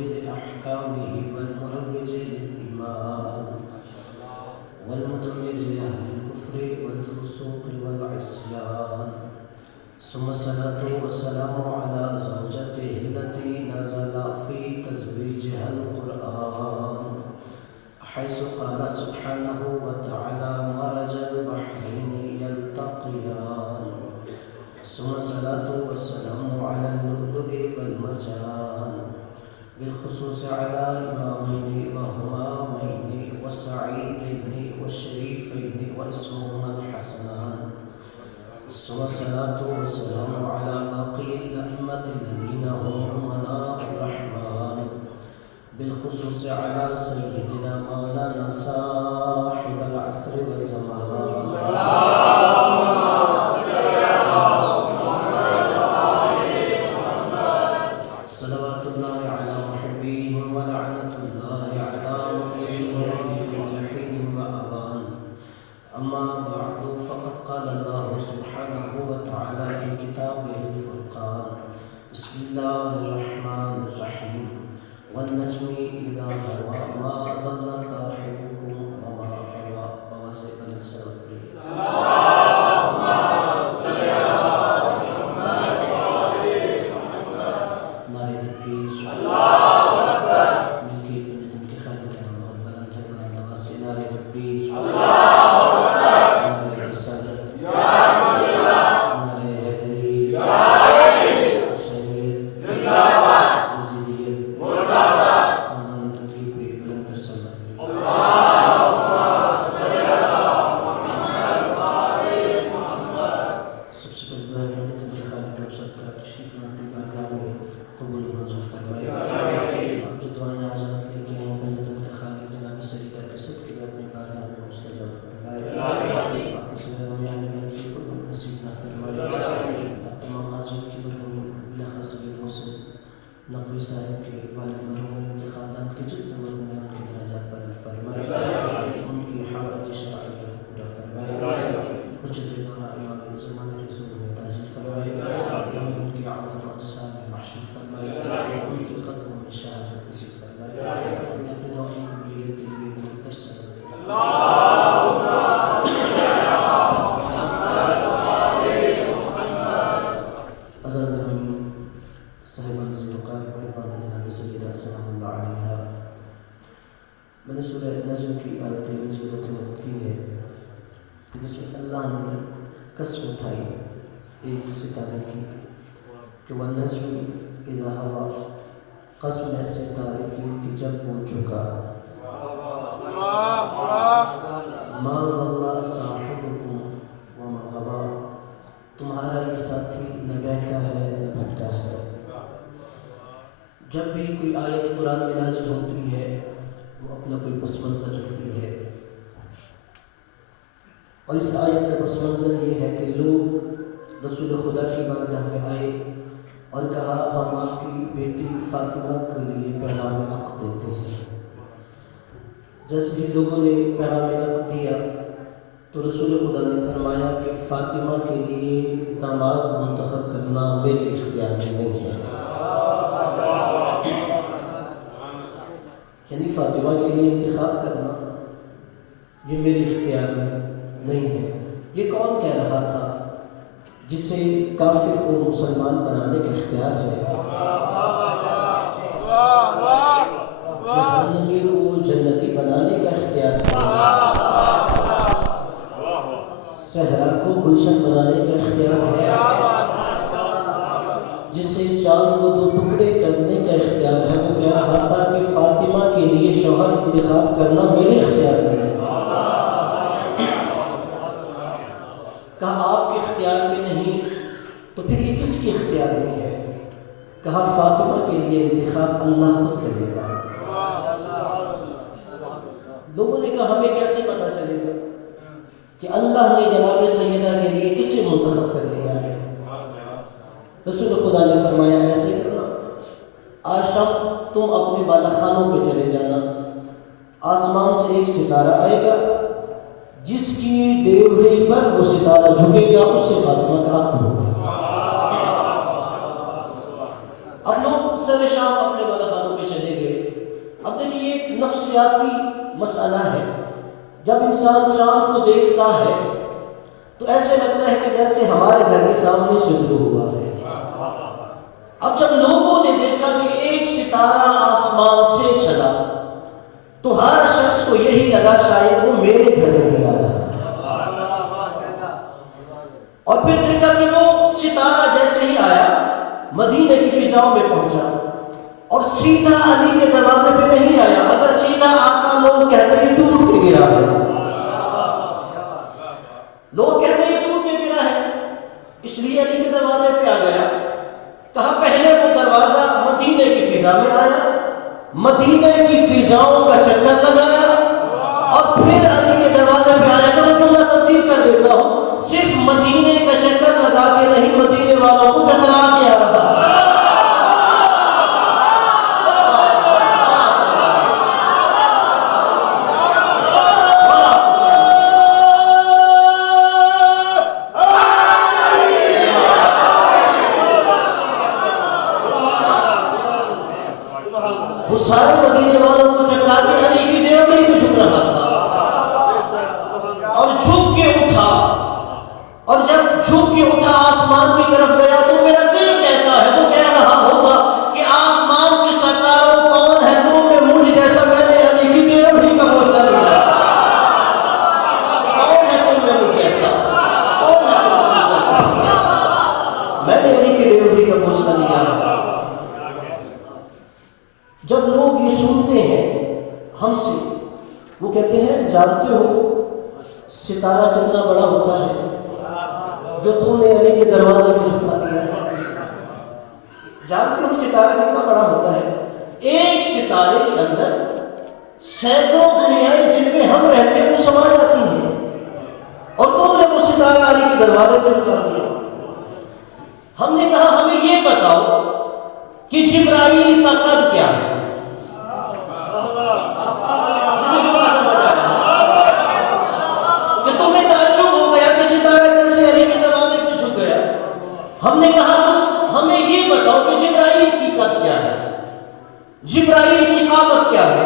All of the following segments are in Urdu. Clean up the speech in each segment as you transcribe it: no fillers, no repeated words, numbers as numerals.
مبرز أحكامه والمروج للإيمان والمدمر لأهل الكفر والفسوق والعصيان ثم الصلاة والسلام على زوجته التي نزل في تزويجها القرآن حيث قال سبحانه وتعالى مرج البحرين يلتقيان ثم الصلاة والسلام على اللؤلؤ والمرجان بالخصوص على إمامين وهمامين والسعيدين والشريفين واسمهما الحسنان ثم الصلاة والسلام على باقي الأئمة الذين هم أمناء الرحمن بالخصوص على سيدنا مولانا صاحب العصر والزمان صلوات الله على محبيهم ولعنة الله على مبغضهم في كل حين وأوان أما بعد فقد قال الله سبحانه وتعالى في كتابه الفرقان بسم الله الرحمن الرحيم والنجم إذا هوى ما ضل صاحبكم وما غوى ووسع السبب نقوی صاحب کے والد مرحوم کے خاندان کے جتنے مرحوم کے درجات پر فرمائے ان کی حوائج شرعیہ پورا فرمائے حجت دورہ امام زمان رسول میں تاجر فرمائے ان کی عمل انصار میں محشور فرمائے ان کی قدم میں شہادت نصیب فرمائے اپنے دعائیں قبولیت کے لیے بہتر سبب میں نے سورہ نجم کی آیت نزول تلاوت کی ہے جس میں اللہ نے قسم اٹھائی ایک ستارے کی کہ والنجم اذا ہوا قسم ہے ستارے کی کہ جب وہ جھکا ما ضل صاحبکم وما غوى تمہارا یہ ساتھی نہ بہکا ہے نہ بھٹکا ہے. جب بھی کوئی آیت قرآن میں نازل ہوتی ہے وہ اپنا کوئی پس منظر رکھتی ہے اور اس آیت کا پس منظر یہ ہے کہ لوگ رسول خدا کی بارگاہ میں آئے اور کہا ہم آپ کی بیٹی فاطمہ کے لیے پیغام حق دیتے ہیں. جیسے ہی لوگوں نے پیغام حق دیا تو رسول خدا نے فرمایا کہ فاطمہ کے لیے داماد منتخب کرنا میرے اختیار میں نہیں ہے. یعنی فاطمہ کے لیے انتخاب کرنا یہ میرے اختیار میں نہیں ہے. یہ کون کہہ رہا تھا جسے کافر کو مسلمان بنانے کا اختیار ہے, جہنمی کو جنتی بنانے کا اختیار ہے, صحرا کو گلشن بنانے کا اختیار ہے, جسے چاند کو دو ٹکڑے کرنے کا اختیار ہے. وہ کہہ رہا تھا کہ فاطمہ کے لیے شوہر انتخاب کرنا میرے اختیار میں ہے. کہا آپ کے اختیار میں نہیں تو پھر یہ کس کے اختیار میں ہے؟ کہا فاطمہ کے لیے انتخاب اللہ خود کرے گا. لوگوں نے کہا ہمیں کیسے پتہ چلے گا کہ اللہ نے جناب سیدہ کے لیے کسے منتخب کر لیا ہے؟ رسول خدا نے فرمایا ایسے کرنا, آج شام تم اپنے بالا خانوں پہ چلے جانا, آسمان سے ایک ستارہ آئے گا, جس کی ڈیوڑی پر وہ ستارہ جھکے گا اس سے فاطمہ کا عقد ہوگا. اب لوگ سر شام اپنے بالا خانوں پہ چلے گئے. نفسیاتی مسئلہ ہے. جب انسان چاند کو دیکھتا ہے تو ایسے لگتا ہے کہ جیسے ہمارے گھر کے سامنے شروع ہوا ہے. اب جب لوگوں نے دیکھا کہ ایک ستارہ آسمان سے چلا تو ہر شخص کو یہی لگا شاید وہ میرے گھر نہیں آ رہا. اور پھر دیکھا کہ وہ ستارہ جیسے ہی آیا مدینے کی فضاؤں میں پہنچا اور سیدھا علی کے دروازے پہ نہیں آیا. اگر سیدھا آتا لوگ کہتے کہ ٹوٹ کے گرا ہے. لوگ کہتے ہیں ٹوٹ کے گرا ہے، اس لیے علی کے دروازے پہ آ گیا. کہا پہلے وہ دروازہ مدینے کی فضا میں آیا، مدینے کی فضاؤں کا چکر لگایا اور پھر علی کے دروازے پہ آیا. چلو جملہ تبدیل کر دیتا ہوں، صرف مدینے کا چکر لگا کے نہیں، مدینے والوں کو چکرا کے آ رہا. وہ سارے مدینے والوں کو چکرا کے علی کی ڈیوٹی پہ جھک رہا تھا اور جھک کے اٹھا. اور جب جھک کے اٹھا آسمان کی طرف گیا تو میرا دل کہتا ہے، وہ کہہ رہا ہوگا کہ آسمان کے ستاروں کون ہے تم میں مجھ جیسا؟ میں نے علی کی ڈیوٹی کا گوشہ لیا. کون ہے تم میں مجھ جیسا؟ کون ہے تم میں مجھ جیسا؟ میں نے علی کی ڈیوٹی کا گوشہ لیا. جب لوگ یہ سنتے ہیں ہم سے، وہ کہتے ہیں جانتے ہو ستارہ کتنا بڑا ہوتا ہے جو تم نے علی کے دروازے کو جھکا دیا ہے؟ جانتے ہو ستارہ کتنا بڑا ہوتا ہے؟ ایک ستارے کے اندر سینکڑوں دنیایں جن میں ہم رہتے ہیں وہ سما جاتی ہیں، اور تم نے وہ ستارہ علی کے دروازے کو جھکا دیا. ہم نے کہا ہمیں یہ بتاؤ کہ جبرائیل کا قد کیا ہے؟ ہم نے کہا تم ہمیں یہ بتاؤ کہ جبرائیل کی قد کیا ہے، جبرائیل کی قامت کیا ہے.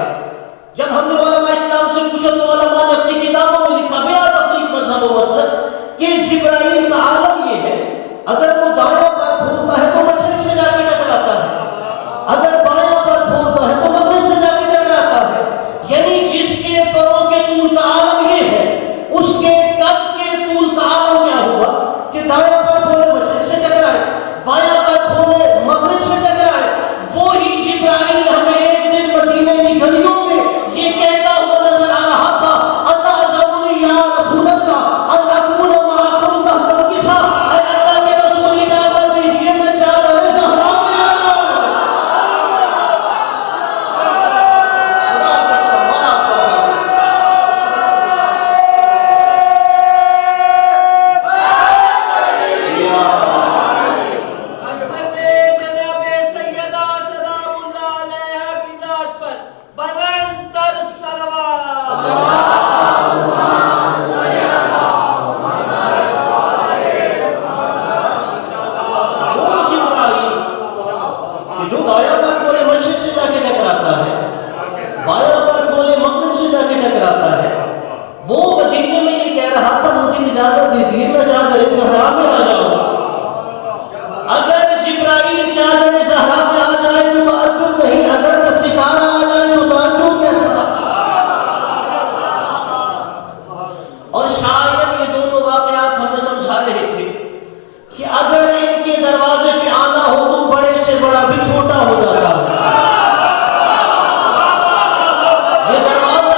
جب ہم نے علماء اسلام سے پوچھا تو علماء نے اپنی کتابوں میں لکھا بلا تفریق مذہب و مسلک کہ جبرائیل کا عالم یہ ہے، اگر وہ دایاں پر کھولتا ہے تو مشرق سے جا کے ٹکراتا ہے، اگر بایاں پر کھولتا ہے تو مغرب سے جا کے ٹکراتا ہے. یعنی جس کے پروں کے طول کا عالم یہ ہے، اس کے قد کے طول کا عالم کیا ہوگا کہ دایاں پر کھولے مشرق سے ٹکرائے، بایاں پر کھولے مغرب سے ٹکرائے. وہی جبرائیل ہمیں ایک دن مدینے کی گلیوں میں یہ کہتا ہوا نظر آ رہا تھا، اتعظمنی یا رسول اللہ ان اکون معکم تحت الکسا. اے اللہ کے رسول اجازت دیجیے میں چادر زہرا میں آ جاؤں. خدا کا سلام جو دایاں پر کھولے مشرق سے جا کے ٹکراتا ہے، بایاں پر کھولے مغرب سے جا کے ٹکراتا ہے. وہ مدینے میں یہ کہہ رہا تھا مجھے اجازت دیجیے میں چادر زہرا میں آ جاؤں. اگر جبرائیل چادر زہرا میں آ جائے تو تعجب نہیں، اگر ستارہ آ جائے تو تعجب کیسا؟ اور شاید یہ دونوں واقعات ہمیں سمجھا رہے تھے کہ اگر ان کے دروازے پہ آنا ہو تو بڑے سے بڑا بھی چھوٹا ہو جاتا ہے. یہ دروازہ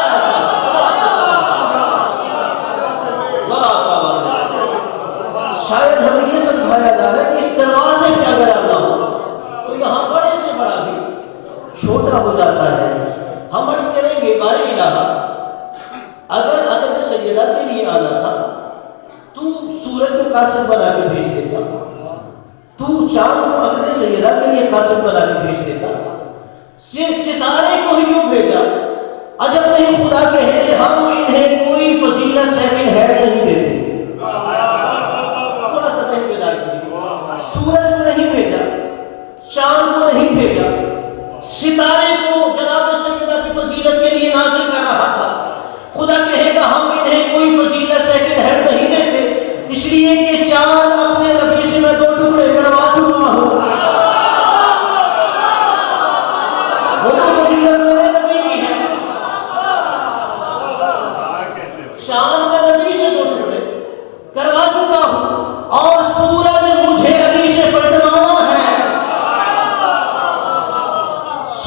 شاید ہمیں یہ سمجھایا جا رہا ہے کہ اس دروازے پہ اگر آنا ہو تو یہاں بڑے سے بڑا بھی چھوٹا ہو جاتا ہے. ہم عرض کریں گے بارے الہ، اگر حضرت سیدہ کے لیے آنا تھا تو سورج کو قاسم بنا کے بھیج دیتا، تو چاند کو حضرت سیدہ کے لیے قاسم بنا کے بھیج دیتا، صرف ستارے کو ہی کیوں بھیجا؟ عجب نہیں خدا کہے ہم انہیں کوئی فضیلت سیکنڈ ہینڈ نہیں دیتے. تھوڑا سا نہیں بیدار کیجیے. سورج کو نہیں بھیجا، چاند کو نہیں بھیجا، ستارے کو جناب سیدہ کی فضیلت کے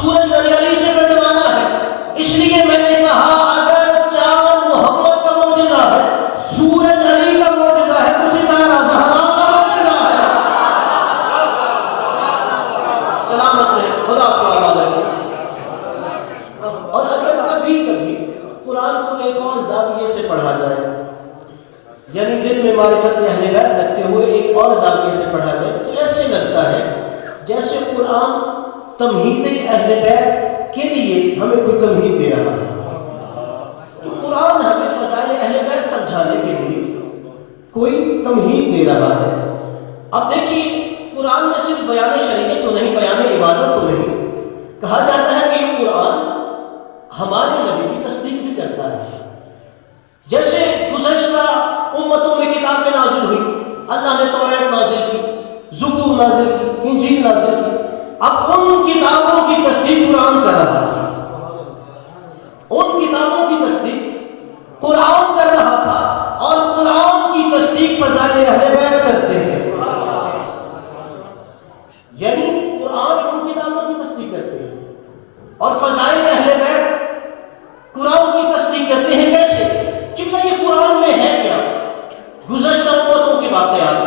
سورج میرے علی سے بڑھوانا ہے، اس لیے میں نے کہا اگر چاند محمد کا معجزہ ہے، سورج علی کا معجزہ ہے، تو ستارہ زہرا کا معجزہ ہے۔ سلامت رہے، خدا آپ کو آباد رکھے۔ اور اگر کبھی کبھی قرآن کو ایک اور زاویے سے پڑھا جائے، یعنی دل میں معرفت اہل بیت رکھتے ہوئے ایک اور زاویے سے پڑھا جائے، تو ایسے لگتا ہے جیسے قرآن تمہید اہل بیت کے لیے ہمیں کوئی تمہید دے رہا ہے۔ تو قرآن ہمیں فضائل اہل بیت سمجھانے کے لیے کوئی تمہید دے رہا ہے۔ اب دیکھیے قرآن میں صرف بیان شریعت تو نہیں، بیان عبادت تو نہیں، کہا جاتا ہے کہ یہ قرآن ہمارے نبی کی تصدیق بھی کرتا ہے۔ جیسے گزشتہ امتوں میں کتابیں نازل ہوئی، اللہ نے توریت نازل کی، زبور نازل کی، انجیل نازل کی، اب ان کتابوں کی تصدیق قرآن کر رہا تھا، ان کتابوں کی تصدیق قرآن کر رہا تھا، اور قرآن کی تصدیق فضائل اہل بیت کرتے ہیں۔ یعنی قرآن ان کتابوں کی تصدیق کرتے ہیں اور فضائل اہل بیت قرآن کی تصدیق کرتے ہیں۔ کیسے؟ کہ یہ قرآن میں ہے کیا؟ گزشتہ امتوں کی واقعات،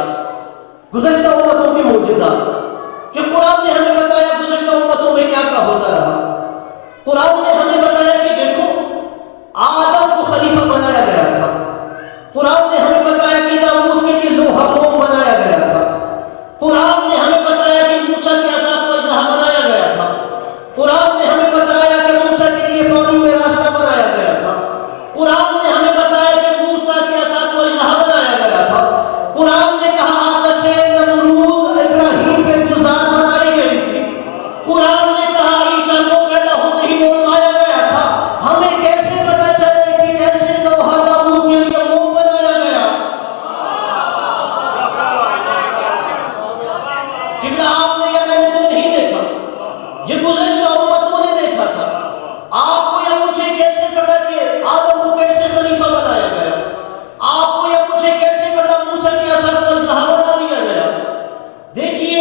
گزشتہ امتوں کے معجزات، کہ قرآن نے ہمیں بتایا گزشتہ امتوں میں کیا کیا ہوتا رہا۔ قرآن نے ہمیں بتایا کہ دیکھو آدم کو خلیفہ بنایا گیا تھا، قرآن نے ہمیں بتایا کہ داؤد کے لیے لوہا موم بنایا گیا تھا، قرآن نے ہمیں بتایا کہ موسیٰ کے عصا کو اژدہا بنایا گیا تھا، قرآن نے ہمیں بتایا کہ موسیٰ کے لیے پانی میں راستہ بنایا گیا تھا، قرآن نے ہمیں بتایا کہ موسیٰ کے عصا کو اژدہا بنایا گیا تھا، قرآن نے کہا آتش نمرود ابراہیم پہ گلزار بنائی گئی تھی، قرآن نے کہا عیسیٰ کو پیدا ہوتے ہی بولوایا گیا تھا۔ ہمیں کیسے پتہ چلے کہ کیسے لوہا داؤد کے لیے موم بنایا گیا؟ قبلہ آپ نے یا میں نے تو نہیں دیکھا، یہ گزشتہ امتوں نے دیکھا تھا۔ آپ کو یا مجھے کیسے پتا کہ آدم کو کیسے خلیفہ بنایا گیا؟ آپ کو یا مجھے کیسے پتا موسیٰ کے عصا کو اژدہا بنا دیا گیا؟ دیکھیے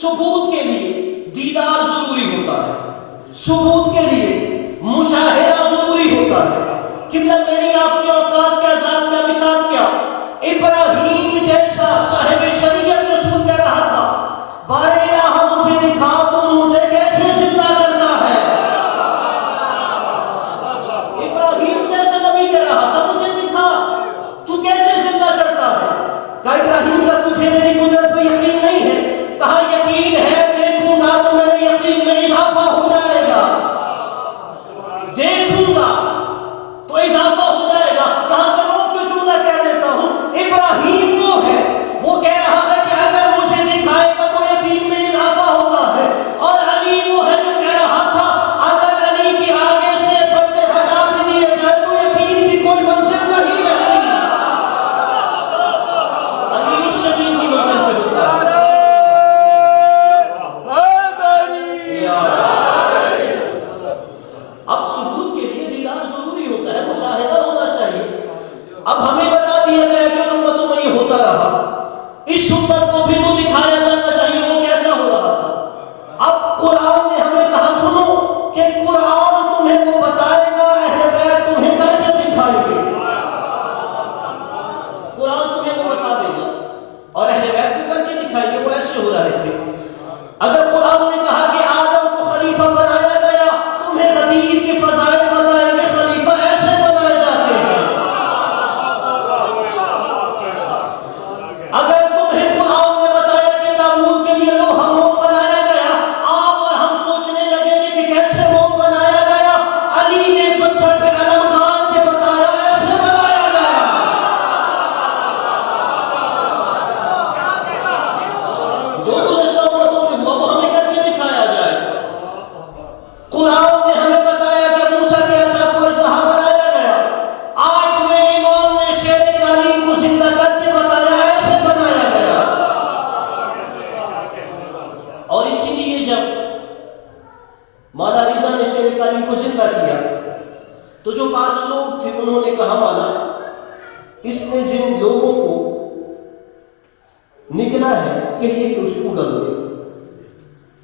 ثبوت کے لیے دیدار ضروری ہوتا ہے، ثبوت کے لیے مشاہدہ ضروری ہوتا ہے۔ قبلہ میری آپ کی اوقات کیا، ذات کیا، مثال کیا؟ ابراہیم جیسا صاحب شریعت رسول کہہ رہا تھا بار الہ مجھے دکھا تو مردے کیسے زندہ کرتا ہے۔ ابراہیم جیسا نبی کہہ رہا تھا مجھے دکھا تو کیسے زندہ کرتا ہے۔ کہا ابراہیم کا تجھے میری قدرت پہ یقین نہیں ہے؟ کہا یقین ہے، دیکھوں گا تو میرے یقین میں اضافہ ہو جائے گا، دیکھوں گا تو اضافہ ہو جائے گا۔ کہاں پر روک کے جملہ کہہ دیتا ہوں، ابراہیم وہ ہے، وہ کہہ رہا ہے کہ اگر مجھے دکھائے گا تو یقین میں اضافہ ہوتا ہے، اور علی وہ ہے جو کہہ رہا تھا اگر علی کے آگے سے پردے ہٹا بھی دیے جائے تو یقین کی کوئی منزل نہیں رہتی۔ علی اس یقین کی منزل پہ ہوتا ہے۔ اب ثبوت کے لیے دیدار ضروری ہوتا ہے، مشاہدہ ہونا چاہیے۔ اب ہمیں بتا دیا گیا کہ ان امتوں میں یہ ہوتا رہا، اس امت کو بھی تو دکھایا جانا چاہیے وہ کیسا ہو رہا تھا۔ اب قرآن نے ہمیں کہا سنو کہ قرآن تمہیں وہ بتائے گا، اہل بیت تمہیں کر کے دکھائے گے۔ قرآن تمہیں وہ بتا دے گا اور اہل بیت بھی کر کے دکھائیں گے، وہ ایسے ہو رہے تھے۔ اگر قرآن نے کہا کہ آدم کو خلیفہ بنایا گیا، تمہیں غدیر کے فضائل بتائیں گے، خلیفہ ایسے بنائے جاتے ہیں۔ اگر تمہیں قرآن نے بتایا کہ داؤد کے لیے لوہا موم بنایا گیا، آپ اور ہم سوچنے لگیں گے کہ کیسے موم بنایا گیا؟ علی نے پتھر پہ علم گاڑ کے بتایا ایسے بنایا گیا۔ جو گزشتہ امتوں میں ہوا وہ ہمیں کر کے دکھایا جائے۔ قرآن نے ہمیں بتایا کہ موسیٰ کے عصا کو اژدہا بنایا گیا، 8ویں امام نے شیر کلیم کو زندہ کر کے بتایا ایسے بنایا گیا۔ اور اسی لیے جب مولا رضا نے شیر کلیم کو زندہ کیا تو جو پاس لوگ تھے انہوں نے کہا مولا اس نے جن لوگوں کو نگلا ہے کہیے کہ اس کو گل دے،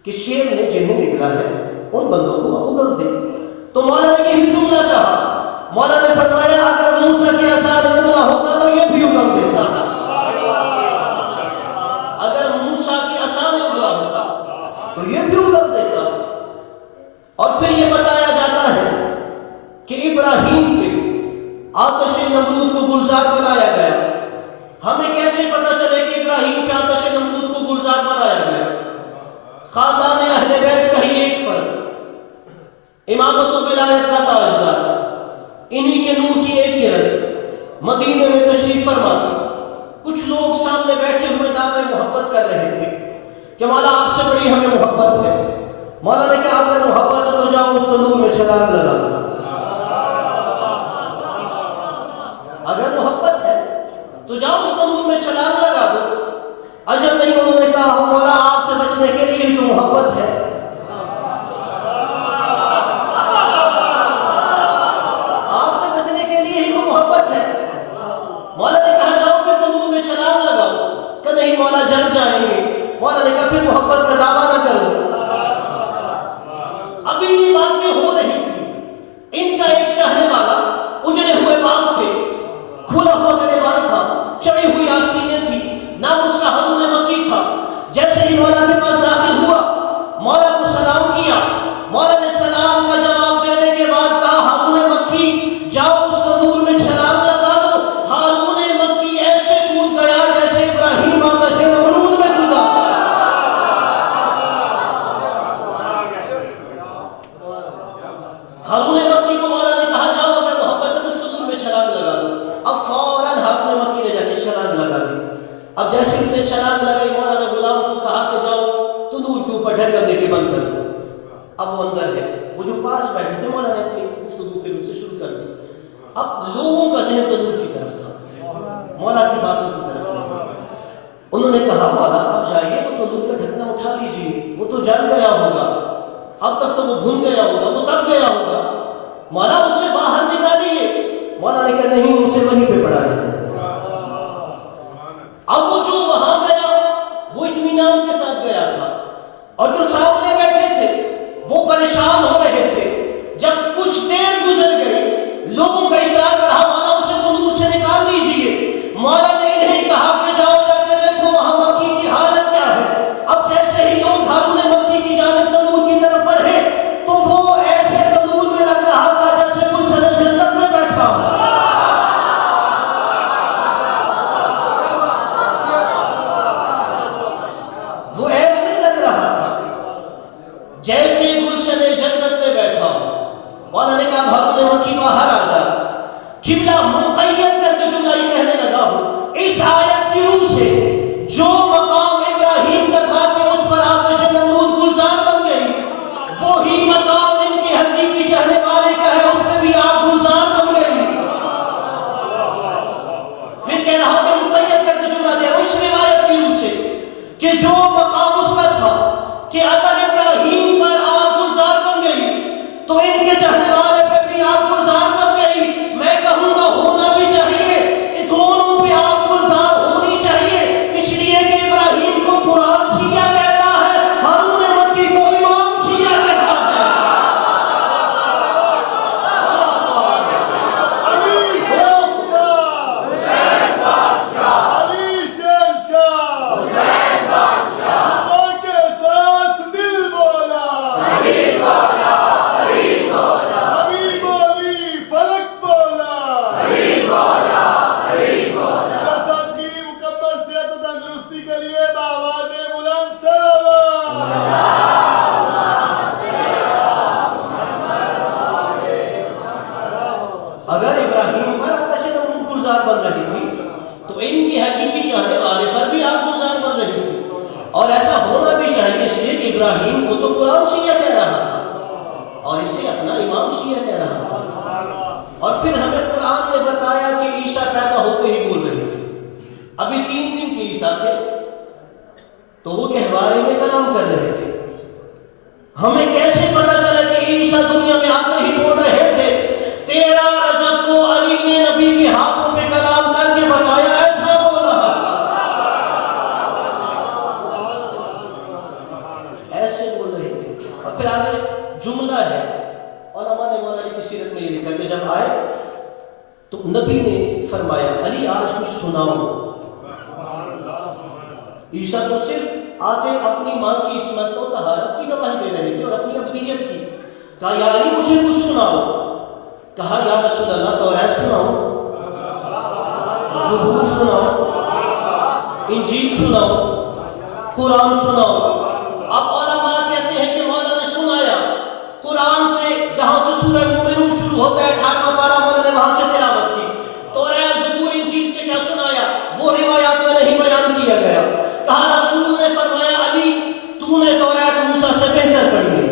کہ شیر نے جنہیں نگلا ہے اور پھر یہ بتایا جاتا ہے کہ ابراہیم پہ آتش نمرود کو گلزار بنایا گیا۔ ہمیں کیسے پتہ چلے کہ ابراہیم پہ آتش نمرود کو گلزار بنایا گیا؟ خاندان اہل بیت کا ہی ایک فرد، امامت و ولایت کا تاجدار، انہی کے نور کی ایک کرن مدینے میں تشریف فرما تھی۔ کچھ لوگ سامنے بیٹھے ہوئے دعوے محبت کر رہے تھے کہ مولا آپ سے بڑی ہمیں محبت ہے۔ مولا نے کہا اگر محبت ہے تو جاؤ اس تنور میں چھلانگ لگا دو۔ اگر محبت ہے تو جاؤ اس تنور میں چھلانگ لگا دو۔ عجب نہیں، انہوں نے کہا مولا آپ سے بچنے کے لیے ہی تو محبت ہے۔ آپ سے بچنے کے لیے ہی تو محبت ہے۔ مولا نے کہا جاؤ پھر تنور میں چھلانگ لگاؤ۔ کہ نہیں مولا جل جائیں گے۔ مولا نے کہا پھر محبت کا دعویٰ نہ کرو۔ ابھی یہ باتیں ہو رہی تھی، ان کا ایک چاہنے والا اجڑے ہوئے بال تھے، کھلا ہوا گریبان تھا، چڑھی ہوئی آستینیں تھی، نام اس کا ہارون مکی تھا۔ جیسے ہی مولا کے پاس داخل ہوا، مولا کو سلام کیا۔ مولا نے سلام کا جواب دینے کے بعد کہا ہارون مکی جاؤ اس تنور میں چھلانگ لگا دو۔ ہارون مکی ایسے کود گیا جیسے ابراہیم آتش نمرود میں کودا۔ ہارون مکی کو مولا نے کہا جاؤ اگر محبت ہے تو اس تنور میں چھلانگ لگا دو۔ اب فوراً ہارون مکی نے جا کے چھلانگ لگا دی۔ اب جیسے اس نے چھلانگ لگائی، مولا نے غلام کو کہا کہ جاؤ تنور کے اوپر ڈھکن دے کے بند کر دو۔ اب وہ اندر ہے، وہ جو پاس بیٹھے تھے مولا نے اپنی گفتگو پھر ان سے شروع کر دی۔ اب لوگوں کا ذہن تنور کی طرف تھا، مولا کی باتوں کی طرف نہیں۔ انہوں نے کہا مولا اب جائیے وہ تنور کا ڈھکنا اٹھا لیجیے، وہ تو جل گیا ہوگا، اب تک تو وہ بھون گیا ہوگا، وہ تب گیا ہوگا، مولا اس سے باہر نکالیے۔ مولا نے کہا نہیں اسے وہیں پہ پڑا رہے۔ اب وہ جو وہاں گیا وہ اطمینان کے ساتھ گیا تھا، اور جو سامنے بیٹھے تھے وہ پریشان ہو رہے تھے۔ جب کچھ دیر گزر گئی، لوگوں کا اصرار رہا مولا اسے تنور سے نکال لیجیے۔ مولا نے انہیں کہا کہ جاؤ جا کے دیکھو وہاں مکی کی حالت کیا ہے۔ اب جیسے ہی لوگ ہارون مکی کی جانب تنور کی طرف بڑھے تو وہ ایسے تنور میں لگ رہا تھا جیسے گلشن جنت میں بیٹھا ہو۔ وہ ایسے لگ رہا تھا جیسے گلشن جنت میں بیٹھا ہو۔ مولا نے کہا ہارون مکی باہر آ جا۔ قبلہ مقید کر کے جملہ یہ کہنے لگا ہوں اس آیت کی روح سے جو مقام ابراہیم کا تھا کہ اس پر آتش نمرود گلزار بن گئی، وہی مقام ان کی حقیقی چاہنے والے کا ہے، اس پہ بھی آگ گلزار بن گئی۔ پھر کہہ رہا ہوں کہ مقید کر کے جملہ دے اس روایت کی روح سے کہ جو مقام اس کا تھا کہ اگر ابراہیم پر آگ گلزار بن گئی تو ان کے چاہنے والے پہ بھی آگ گلزار بن گئی۔ میں کہوں گا ہونا بھی چاہیے، یہ دونوں پہ آگ گلزار ہونی چاہیے، اس لیے کہ ابراہیم کو قرآن شیعہ کہتا ہے، ہارون مکی کو امام شیعہ کہتا ہے۔ علی شہنشاہ، حسین بادشاہ، علی شہنشاہ، حسین بادشاہ، خدا کے ساتھ دل بولا، علی بولا، علی بولا، حبیب علی فلک بولا، علی بولا، علی بولا۔ رسد کی مکمل صحت و تندرستی کے لیے بآواز بلند صلوات۔ اگر ابراہیم پر آتش نمرود گلزار بن رہی تھی تو ان کی حقیقی چاہنے والے پر بھی آگ گلزار بن رہی تھی، اور ایسا ہونا بھی چاہیے اس لیے کہ ابراہیم کو تو قرآن شیعہ کہہ رہا تھا اور اسے اپنا امام شیعہ کہہ رہا تھا۔ اور پھر ہمیں قرآن نے بتایا کہ عیسیٰ پیدا ہوتے ہی بول رہے تھے۔ ابھی 3 دن کے عیسیٰ تھے تو وہ گہوارے میں کلام کر رہے تھے۔ ہمیں کیسے پتہ چلا کہ عیسیٰ دنیا میں آتے ہی بول رہے تھے؟ 13 رجب کو علی نے نبی کے ہاتھوں پہ کلام کر کے بتایا ایسا بول رہا تھا، ایسے بول رہے تھے۔ اور پھر آگے جملہ ہے، علماء نے مولا علی کی سیرت میں یہ لکھا کہ جب آئے تو نبی نے فرمایا علی آج کچھ سناؤ۔ عیسیٰ تو صرف آتے اپنی ماں کی عصمت و طہارت کی گواہی دے رہے تھے اور اپنی ابدیت کی، کہا یا علی مجھے کچھ سناؤ. کہا یا رسول اللہ توریت سناؤ, زبور سناؤ, انجیل سناؤ, قرآن سناؤ. اب علماء کہتے ہیں کہ مولا نے سنایا قرآن سے, جہاں سے سورہ مومنون شروع ہوتا ہے 18واں پارہ, مولا نے وہاں سے تلاوت کی. توریت زبور انجیل سے کیا سنایا وہ روایات میں نہیں بیان کیا گیا. کہا رسول نے فرمایا علی تو نے توریت موسیٰ سے بہتر پڑھی ہے.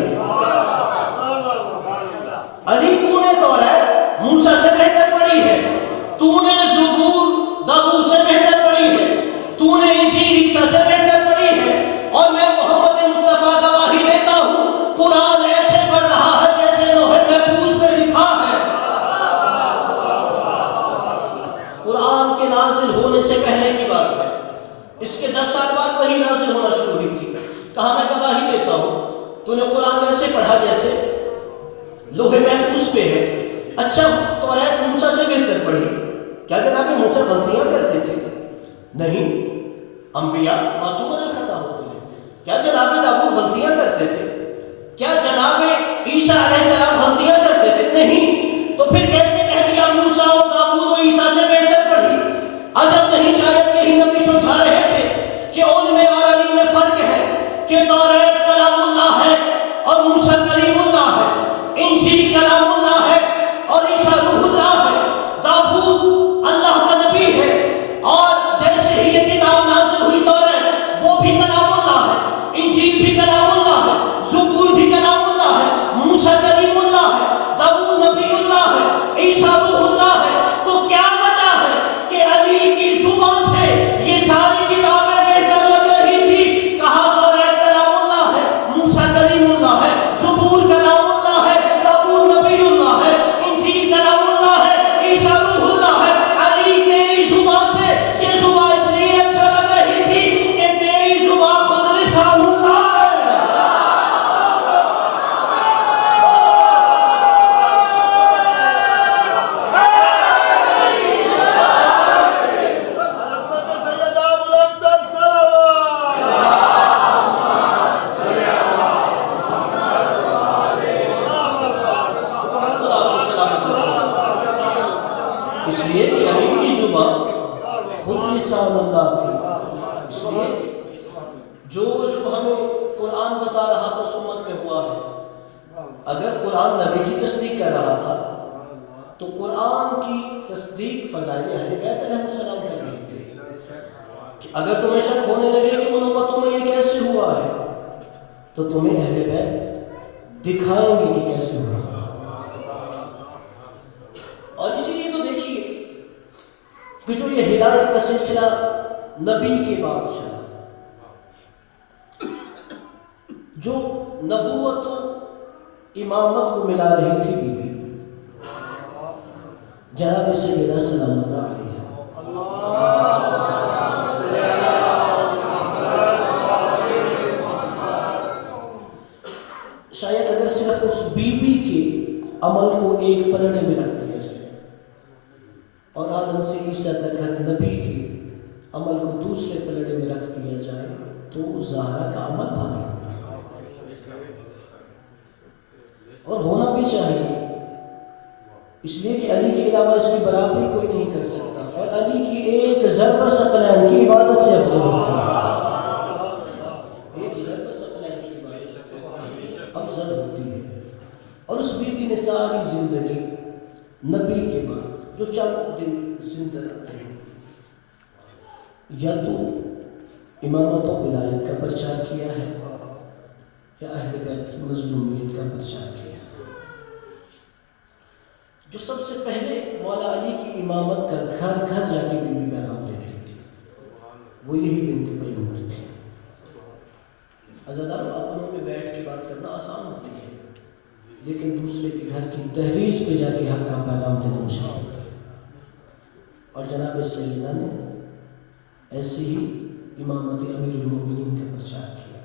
علی تو نے توریت موسیٰ سے بہتر پڑھی ہے, تو نے زبور داؤد سے بہتر پڑھی ہے, تو نے انجیل عیسیٰ سے بہتر پڑھی ہے. اور میں محمد مصطفیٰ گواہی دیتا ہوں قرآن ایسے پڑھ رہا ہے جیسے لوح محفوظ پہ لکھا ہے. قرآن کے نازل ہونے سے پہلے کی بات ہے, اس کے 10 سال بعد وہی نازل ہونا شروع ہوئی تھی. کہا میں گواہی دیتا ہوں تو نے قرآن ایسے پڑھا جیسے لوح محفوظ پہ ہے. اچھا توریت موسیٰ سے بہتر پڑھی. کیا جناب موسیٰ غلطیاں کرتے تھے؟ نہیں, انبیاء معصوم الخطا ہوتے ہیں. کیا جناب داؤد غلطیاں کرتے تھے؟ کیا جناب عیسیٰ علیہ السلام غلطیاں کرتے تھے؟ نہیں. تو پھر کیسے کہہ دیا موسیٰ اور داؤد و عیسیٰ سے بہتر پڑھی؟ عجب نہیں, شاید یہی نبی سمجھا رہے تھے کہ علم اور علی میں فرق ہے, کہ توریت کلام اللہ ہے اور موسیٰ کلیم اللہ ہے, انجیل کلام اللہ ہے اور عیسیٰ روح اللہ ہے. داؤد اللہ کا نبی ہے اور جیسے ہی یہ کتاب نازل ہوئی توریت وہ بھی کلام اللہ ہے, انجیل بھی کلام اللہ ہے, زبور بھی کلام اللہ ہے, موسیٰ کلیم اللہ ہے, داؤد نبی اللہ ہے, عیسیٰ روح اللہ ہے. تو کیا وجہ ہے کہ علی کی زبان سے یہ ساری کتابیں بہتر لگ رہی تھی؟ کہا توریت کلام اللہ ہے, موسیٰ کلیم اللہ ہے, زبور کلام اللہ ہے, داؤد نبی اللہ ہے, انجیل کلام اللہ ہے, عیسیٰ روح اللہ ہے. علی تیری زبان سے یہ زبان اس لیے اچھا لگ رہی تھی کہ تیری زبان خود لسان اللہ ہے. اس لیے کہ علی کی زبان خود لسان اللہ تھی. اس لیے جو ہمیں قرآن بتا رہا تھا سنت میں ہوا ہے. اگر قرآن نبی کی تصدیق کر رہا تھا تو قرآن کی تصدیق فضائل اہل بیت علیہ السلام کر رہے تھے. کہ اگر تمہیں شک ہونے لگے کہ ان امتوں میں یہ کیسے ہوا ہے تو تمہیں اہل بیت دکھائیں گے کہ کیسے ہوا. اور اسی لیے تو دیکھیے کہ جو یہ ہدایت کا سلسلہ نبی کے بعد چلا, جو نبوت و امامت کو ملا رہی تھی بی بی جناب سیدہ سلام اللہ علیہ, شاید اگر صرف اس بی بی کے عمل کو ایک پلڑے میں رکھ دیا جائے اور آدم سے عیسیٰ تک ہر نبی کے عمل کو دوسرے پلڑے میں رکھ دیا جائے تو زہرا کا عمل بھاری ہوتا ہے. اور ہونا بھی چاہیے, اس لیے کہ علی کے علاوہ اس کی برابری کوئی نہیں کر سکتا, اور علی کی ایک ضربہ ثقلین کی عبادت سے افضل ہوتی ہے. ایک ضربہ ثقلین کی عبادت سے افضل ہوتی ہے. اور اس بی بی نے ساری زندگی نبی کے بعد جو چند دن زندہ رہے یا تو امامت و ولایت کا پرچار کیا ہے یا اہل بیت کی مظلومیت کا پرچار کیا ہے. جو سب سے پہلے مولا علی کی امامت کا گھر گھر جا کے بی بی پیغام دے رہی تھی, وہ یہی بنت پیغمبر تھی. عزادارو اپنوں میں بیٹھ کے بات کرنا آسان ہوتی ہے, لیکن دوسرے کے گھر کی دہلیز پہ جا کے حق کا پیغام دینا مشکل ہوتا ہے. اور جناب سیدہ نے ایسے ہی امامت امیر المومنین کا پرچار کیا.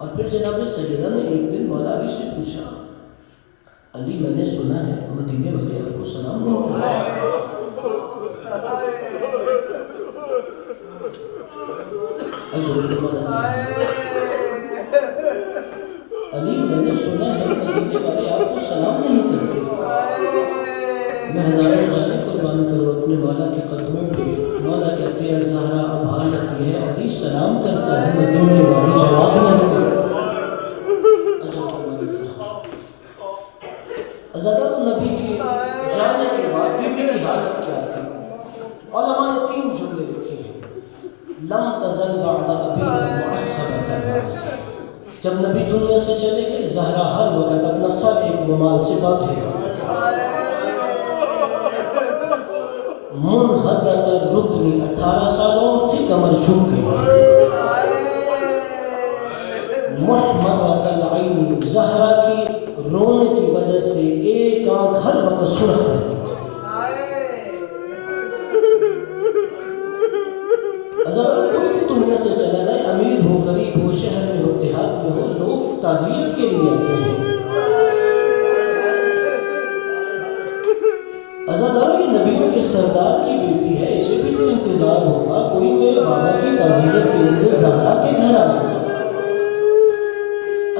اور پھر جناب سیدہ نے ایک دن مولا علی سے پوچھا, علی میں نے سنا ہے مدینے والے آپ کو سلام نہیں کرتے. علی میں نے سنا ہے مدینے حضرت نبی کی جانے کے بعد بیوی کی حالت کیا تھی؟ علماء نے 3 جملے لکھے ہیں. لم تزل بعد ابیها معصبۃ الراس. جب نبی دنیا سے چلے گئے زہرا ہر وقت اپنا سر ایک رومال سے باندھے منحدت الرکن 18 سالوں تھی کمر جھک گئی. محمرۃ العین زہرا کی رونے کی وجہ سے ایک آنکھ ہر وقت سرخ رہتی تھی. اگر کوئی بھی دنیا سے چلا جائے امیر ہو غریب ہو شہر میں ہو دیہات میں ہو لوگ تعزیت کے لیے آتے ہیں. عزادار یہ نبیوں کے سردار کی بیٹی ہے اسے بھی تو انتظار ہوگا کوئی میرے بابا کی تعزیت کے لیے زہرا کے گھر آئے گا.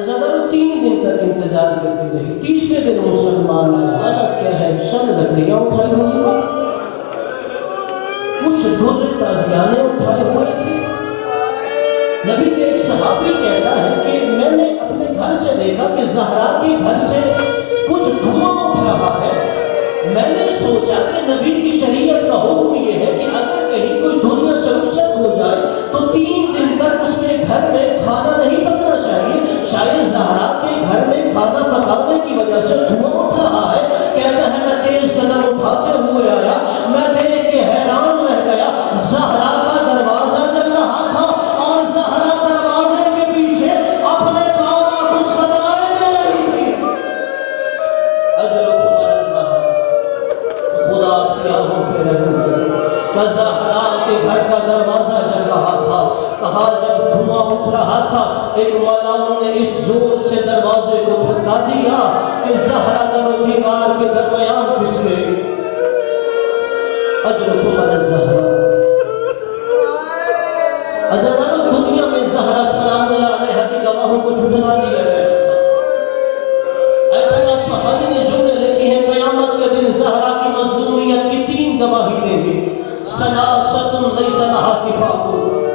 عزادار 3 دن تک انتظار کرتی رہی. تیسرے دن مسلمان حالت کیا ہے سن لکڑیاں اٹھائی ہوئی تھی کچھ ڈھولے تازیانے اٹھائے ہوئے تھے. نبی کے ایک صحابی کہتا ہے کہ میں نے اپنے گھر سے دیکھا کہ زہرا کے گھر سے کچھ دھواں اٹھ رہا ہے. میں نے سوچا کہ نبی کی شریعت کا حکم یہ ہے کہ اگر کہیں کوئی دنیا سے رخصت ہو جائے تو 3 دن تک اس کے گھر میں کھانا نہیں پکنا چاہیے. شاید زہرا کے گھر میں کھانا پکانے کی وجہ سے دھواں اٹھ رہا ہے. کہتا ہے میں تیز قدم اٹھاتے ہوئے آیا میں دیکھ کے حیران رہ گیا. زہرا کا دروازہ چل رہا تھا اور زہرا دروازے کے پیچھے اپنے بابا کو سدائے دے رہی تھی. خدا اپنی آنکھوں پہ رحم کرے. زہرا کے گھر کا دروازہ چل رہا تھا. کہا جب دھواں اٹھ رہا تھا ایک ملعون نے اس زور سے دروازے کو دھکا دیا کہ زہرا در و دیوار کے درمیان پھس گئی. اجرکم علی الزہرا. عزیزانو دنیا میں زہرا سلام اللہ علیہ کی گواہوں کو جھٹلا دیا گیا تھا. ایت اللہ صحابی نے جملے لکھی ہیں قیامت کے دن زہرا کی مظلومیت کی 3 گواہی دیں گے. ثلاثۃ لیس لہا کفاء.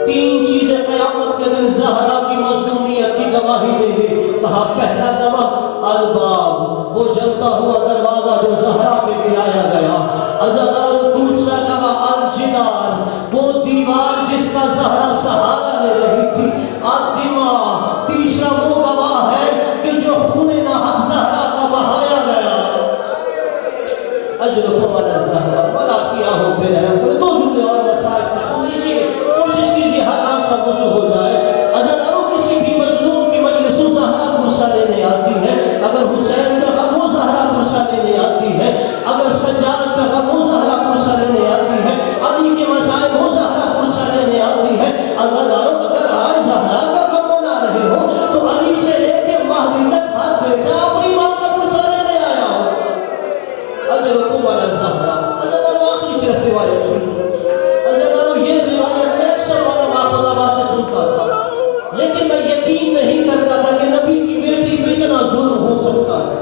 3 چیزیں قیامت کے دن زہرا کی مظلومیت کی گواہی دیں گے. کہا پہلا گواہ الباب وہ جلتا ہوا دروازہ جو زہرا پہ گرایا گیا. عزیزانو دوسرا گواہ الجدار وہ دیوار جس کا زہرا سہارا لے رہی تھی. الدماء تیسرا وہ گواہ ہے کہ جو خون ناحق زہرا کا بہایا گیا. اجرکم علی الزہرا ولا کی آہوں پہ رحم کرے. 2 جملے اور مسائل کو سن لیجیے کوشش کیجیے ہر آنکھ کا وضو ہو جائے. عزیزانو کسی بھی مظلوم کی مجلس زہرا پرسہ لینے آتی ہے. اگر حسین کا غم ہو زہرا پرسہ لینے آتی ہے. اگر سجاد کا غم ہو زہرا پرسہ لینے آتی ہے. علی کے مصائب ہو زہرا پرسہ لینے آتی ہے. عزیزانو اگر آج زہرا کا غم منا رہے ہو تو علی سے لے کے مہدی تک ہر بیٹا اپنی ماں کا پرسہ لینے آیا ہو. اجرکم علی الزہرا. عزیزانو آخری صرف روایت سن. عزیزانو یہ روایت میں اکثر علماء خطبہ سے سنتا تھا لیکن میں یقین نہیں کرتا تھا کہ نبی کی بیٹی پہ اتنا ظلم ہو سکتا ہے.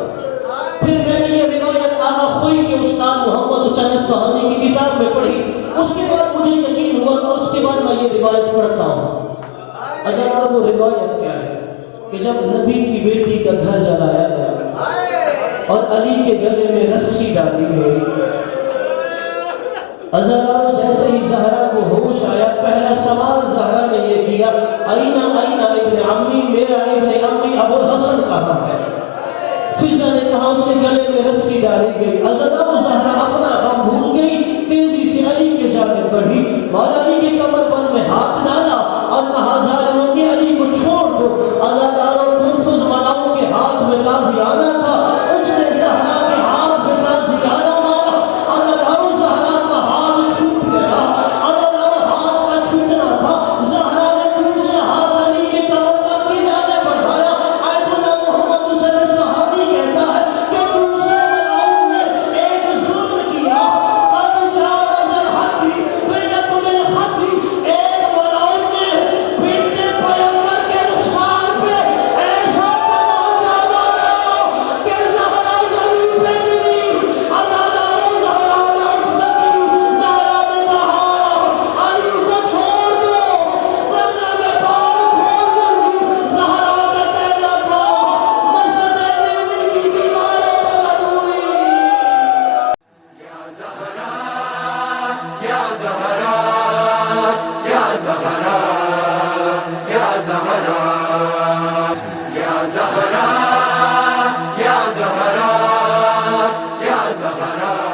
پھر میں نے یہ روایت آغا خوئی کے استاد محمد حسین اصفہانی کی کتاب میں پڑھی. اس کے بعد مجھے یقین ہوا اور اس کے بعد میں یہ روایت پڑھتا ہوں. عزیزانو وہ روایت کیا ہے کہ جب نبی کی بیٹی کا گھر جلایا گیا اور علی کے گلے میں رسی ڈالی گئی. عزیزانو جیسے ہی زہرا کو ہوش آیا پہلا سوال زہرا نے یہ کیا اینا ابن عمی میرا ابن عمی ابو الحسن کہاں ہے. فضا نے کہا اس کے گلے میں رسی ڈالی گئی. عزیزانو زہرا اپنا غم بھول گئی تیزی سے علی کے جانب بڑھی. مولا علی کے کمر بند میں ہاتھ ڈالا اور کہا ظالموں کے علی کو چھوڑ دو. عزیزانو تنفذ ملاؤں کے ہاتھ میں تازیانہ تھا. اس نے زہرا کے ہاتھ میں تازیانہ مارا. عزیزانو زہرا کا ہاتھ چھوٹ گیا. عزیزانو ہاتھ کا چھوٹنا تھا. زہرا نے دوسرا ہاتھ علی کے کمر بند کی جانب بڑھایا. ایت اللہ محمد حسین صحابی کہتا ہے کہ دوسرے ملاؤں نے ایک ظلم کیا. قد جاوز الحد بیت الخط Hara